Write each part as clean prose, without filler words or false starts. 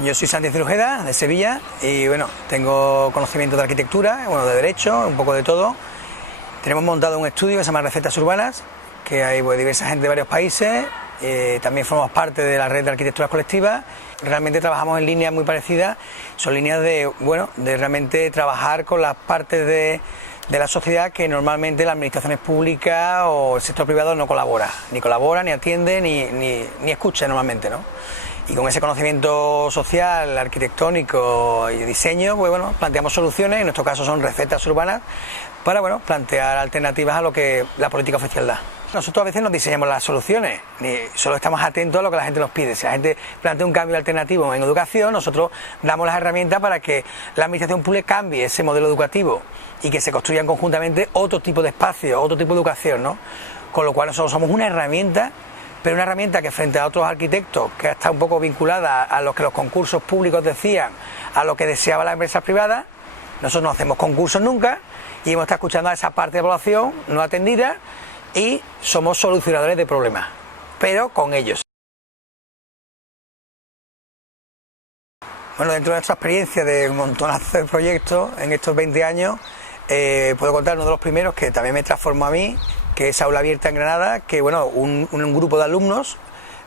Yo soy Santi Cirujeda, de Sevilla, y bueno, tengo conocimiento de arquitectura, bueno, de derecho, un poco de todo. Tenemos montado un estudio que se llama Recetas Urbanas, que hay diversa gente de varios países. También formamos parte de la red de arquitecturas colectivas. Realmente trabajamos en líneas muy parecidas, son líneas de realmente trabajar con las partes de la sociedad que normalmente las administraciones públicas o el sector privado no colabora, ni atiende, ni escucha normalmente, ¿no? Y con ese conocimiento social, arquitectónico y diseño, pues bueno, planteamos soluciones, en nuestro caso son recetas urbanas, para plantear alternativas a lo que la política oficial da. Nosotros a veces no diseñamos las soluciones, ni solo estamos atentos a lo que la gente nos pide. Si la gente plantea un cambio alternativo en educación, nosotros damos las herramientas para que la administración pública cambie ese modelo educativo y que se construyan conjuntamente otro tipo de espacios, otro tipo de educación, ¿no? Con lo cual nosotros somos una herramienta, pero una herramienta que frente a otros arquitectos, que está un poco vinculada a lo que los concursos públicos decían, a lo que deseaban las empresas privadas, nosotros no hacemos concursos nunca y hemos estado escuchando a esa parte de la población no atendida y somos solucionadores de problemas, pero con ellos. Bueno, dentro de nuestra experiencia de un montonazo de proyectos en estos 20 años, puedo contar uno de los primeros que también me transformó a mí, que es Aula Abierta en Granada, que bueno, un grupo de alumnos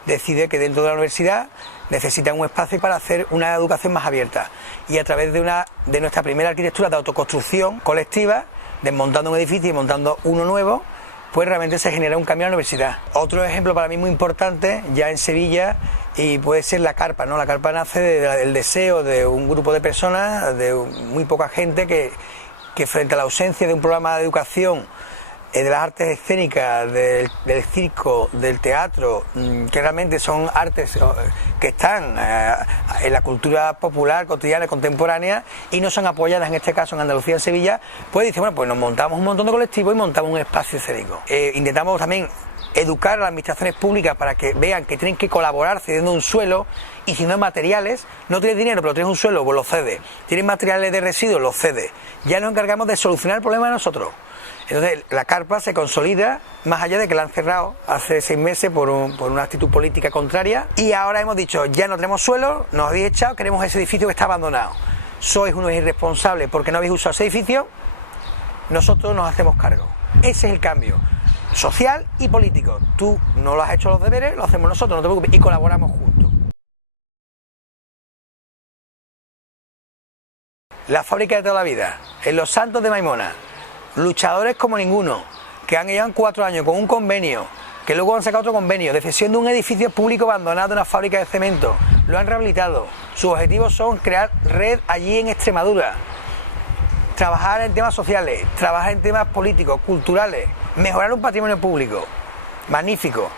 decide que dentro de la universidad necesitan un espacio para hacer una educación más abierta, y a través de nuestra primera arquitectura de autoconstrucción colectiva, desmontando un edificio y montando uno nuevo, pues realmente se genera un cambio en la universidad. Otro ejemplo para mí muy importante, ya en Sevilla, y puede ser la carpa, ¿no? La carpa nace del deseo de un grupo de personas, de muy poca gente, que frente a la ausencia de un programa de educación de las artes escénicas, del circo, del teatro, que realmente son artes que están en la cultura popular, cotidiana y contemporánea, y no son apoyadas en este caso en Andalucía, en Sevilla, pues dice, bueno, pues nos montamos un montón de colectivos y montamos un espacio escénico. Intentamos también educar a las administraciones públicas para que vean que tienen que colaborar cediendo un suelo, y si no hay materiales, no tienes dinero pero tienes un suelo, pues lo cedes. Tienes materiales de residuos, los cedes. Ya nos encargamos de solucionar el problema nosotros. Entonces la carpa se consolida, más allá de que la han cerrado hace 6 meses por una actitud política contraria, y ahora hemos dicho, ya no tenemos suelo, nos habéis echado, queremos ese edificio que está abandonado. Sois unos irresponsables porque no habéis usado ese edificio, nosotros nos hacemos cargo. Ese es el cambio social y político. Tú no lo has hecho los deberes, lo hacemos nosotros, no te preocupes, y colaboramos juntos. La fábrica de toda la vida, en Los Santos de Maimona, luchadores como ninguno, que han llevado 4 años con un convenio, que luego han sacado otro convenio de cesión de un edificio público abandonado, una fábrica de cemento, lo han rehabilitado. Sus objetivos son crear red allí en Extremadura, trabajar en temas sociales, trabajar en temas políticos, culturales, mejorar un patrimonio público. Magnífico.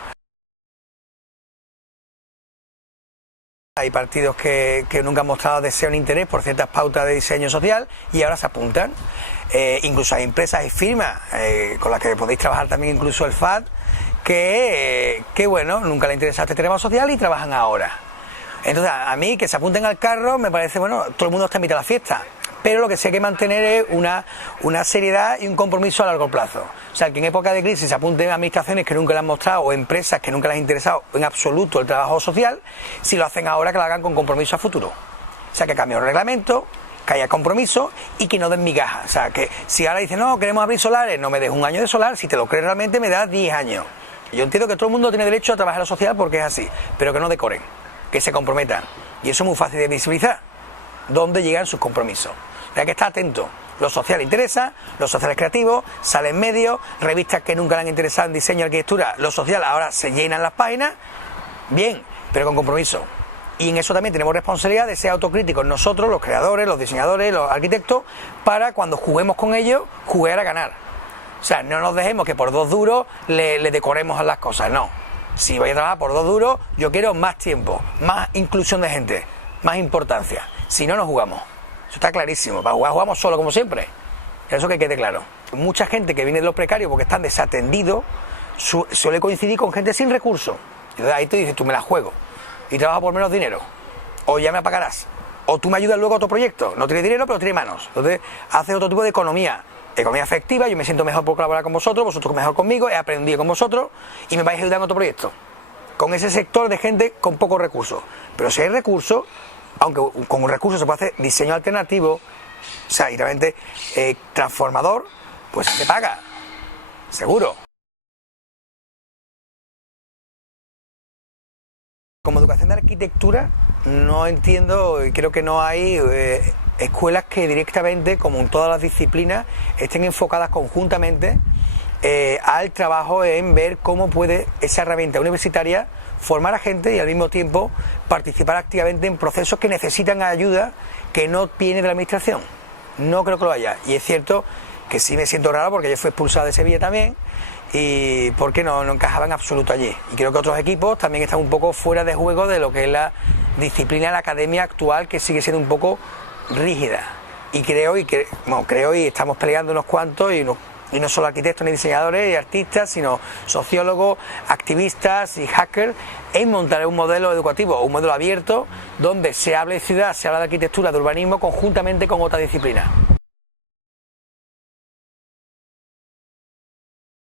Hay partidos que nunca han mostrado deseo ni interés por ciertas pautas de diseño social y ahora se apuntan. Incluso hay empresas y firmas con las que podéis trabajar también, incluso el FAD, que bueno, nunca le ha interesado este tema social y trabajan ahora. Entonces, a mí que se apunten al carro me parece, bueno, todo el mundo está invitado a la fiesta, pero lo que sí hay que mantener es una seriedad y un compromiso a largo plazo. O sea, que en época de crisis se apunten a administraciones que nunca le han mostrado o empresas que nunca les ha interesado en absoluto el trabajo social, si lo hacen ahora que lo hagan con compromiso a futuro. O sea, que cambie el reglamento, que haya compromiso y que no den migajas. O sea, que si ahora dicen, no, queremos abrir solares, no me des un año de solar, si te lo crees realmente me das 10 años. Yo entiendo que todo el mundo tiene derecho a trabajar en lo social porque es así, pero que no decoren, que se comprometan. Y eso es muy fácil de visibilizar, dónde llegan sus compromisos. Hay que estar atento. Lo social interesa, lo social es creativo, sale en medios, revistas que nunca le han interesado en diseño y arquitectura, lo social ahora se llenan las páginas, bien, pero con compromiso. Y en eso también tenemos responsabilidad de ser autocríticos nosotros, los creadores, los diseñadores, los arquitectos, para cuando juguemos con ellos, jugar a ganar. O sea, no nos dejemos que por 2 duros le decoremos a las cosas, no. Si vais a trabajar por 2 duros, yo quiero más tiempo, más inclusión de gente, más importancia. Si no, no jugamos. Eso está clarísimo. Para jugar jugamos solo, como siempre. Eso que quede claro. Mucha gente que viene de los precarios porque están desatendidos suele coincidir con gente sin recursos. Entonces ahí te dices, tú me la juego y trabajo por menos dinero. O ya me apagarás. O tú me ayudas luego a otro proyecto. No tienes dinero, pero tienes manos. Entonces haces otro tipo de economía. Economía afectiva, yo me siento mejor por colaborar con vosotros, vosotros mejor conmigo, he aprendido con vosotros y me vais a ayudar en otro proyecto. Con ese sector de gente con pocos recursos. Pero si hay recursos, aunque con un recurso se puede hacer diseño alternativo, o sea, y realmente transformador, pues se paga, seguro. Como educación de arquitectura no entiendo y creo que no hay escuelas que directamente, como en todas las disciplinas, estén enfocadas conjuntamente al trabajo en ver cómo puede esa herramienta universitaria formar a gente y al mismo tiempo participar activamente en procesos que necesitan ayuda que no viene de la administración. No creo que lo haya. Y es cierto que sí me siento raro porque yo fui expulsado de Sevilla también y porque no encajaba en absoluto allí. Y creo que otros equipos también están un poco fuera de juego de lo que es la disciplina de la academia actual, que sigue siendo un poco rígida. Y creo y estamos peleando unos cuantos y no solo arquitectos ni diseñadores y artistas, sino sociólogos, activistas y hackers, en montar un modelo educativo, un modelo abierto, donde se hable de ciudad, se habla de arquitectura, de urbanismo, conjuntamente con otras disciplinas.